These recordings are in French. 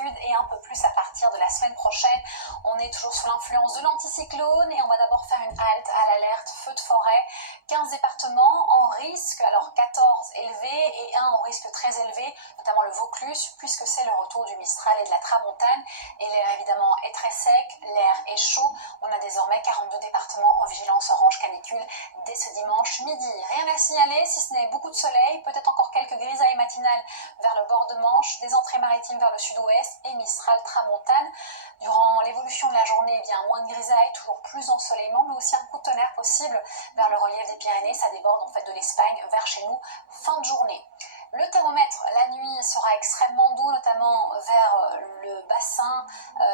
sud et un peu plus à partir de la semaine prochaine. On est toujours sous l'influence de l'anticyclone et on va d'abord faire une halte à l'alerte feu de forêt. 15 départements en risque, alors 14 élevés et un en risque très élevé, notamment le Vaucluse, puisque c'est le retour du Mistral et de la Tramontane. Et l'air évidemment est très sec, l'air est chaud. On a désormais 42 départements en vigilance orange canicule dès ce dimanche midi. Rien à signaler, si ce n'est beaucoup de soleil, peut-être encore quelques grisailles matinales vers le bord de Manche, des entrées maritimes vers le sud-ouest et Mistral Tramontane. Durant l'évolution de la journée, eh bien, moins de grisailles, toujours plus d'ensoleillement, mais aussi un coup de tonnerre possible vers le relief des Pyrénées. Ça déborde en fait de l'Espagne vers chez nous, fin de journée. Le thermomètre, la nuit, sera extrêmement doux, notamment vers le bassin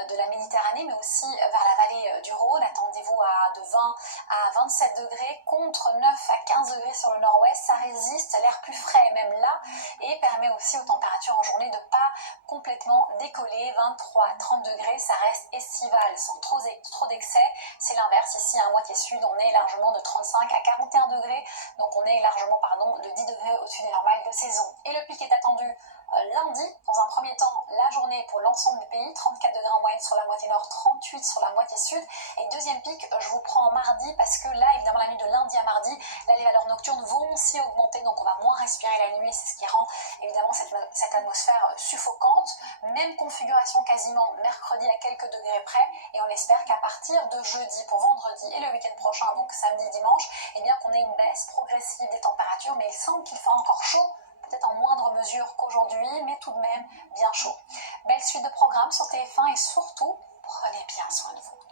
de la Méditerranée, mais aussi vers la vallée du Rhône. Attendez-vous à de 20 à 27 degrés, contre 9 à 15 degrés sur le nord-ouest. Ça résiste, l'air plus frais même là, et permet aussi aux températures en journée de ne pas complètement décoller. 23 à 30 degrés, ça reste estival, sans trop d'excès. C'est l'inverse, ici à moitié sud, on est largement de 35 à 41 degrés, donc on est largement de 10 degrés au-dessus des normales de saison. Et le pic est attendu lundi, dans un premier temps, la journée pour l'ensemble du pays, 34 degrés en moyenne sur la moitié nord, 38 sur la moitié sud. Et deuxième pic, je vous prends en mardi, parce que là, évidemment, la nuit de lundi à mardi, là, les valeurs nocturnes vont aussi augmenter, donc on va moins respirer la nuit, c'est ce qui rend évidemment cette atmosphère suffocante. Même configuration quasiment mercredi à quelques degrés près, et on espère qu'à partir de jeudi pour vendredi et le week-end prochain, donc samedi, dimanche, eh bien qu'on ait une baisse progressive des températures, mais il semble qu'il fait encore chaud, peut-être en moindre mesure qu'aujourd'hui, mais tout de même bien chaud. Belle suite de programmes sur TF1 et surtout, prenez bien soin de vous.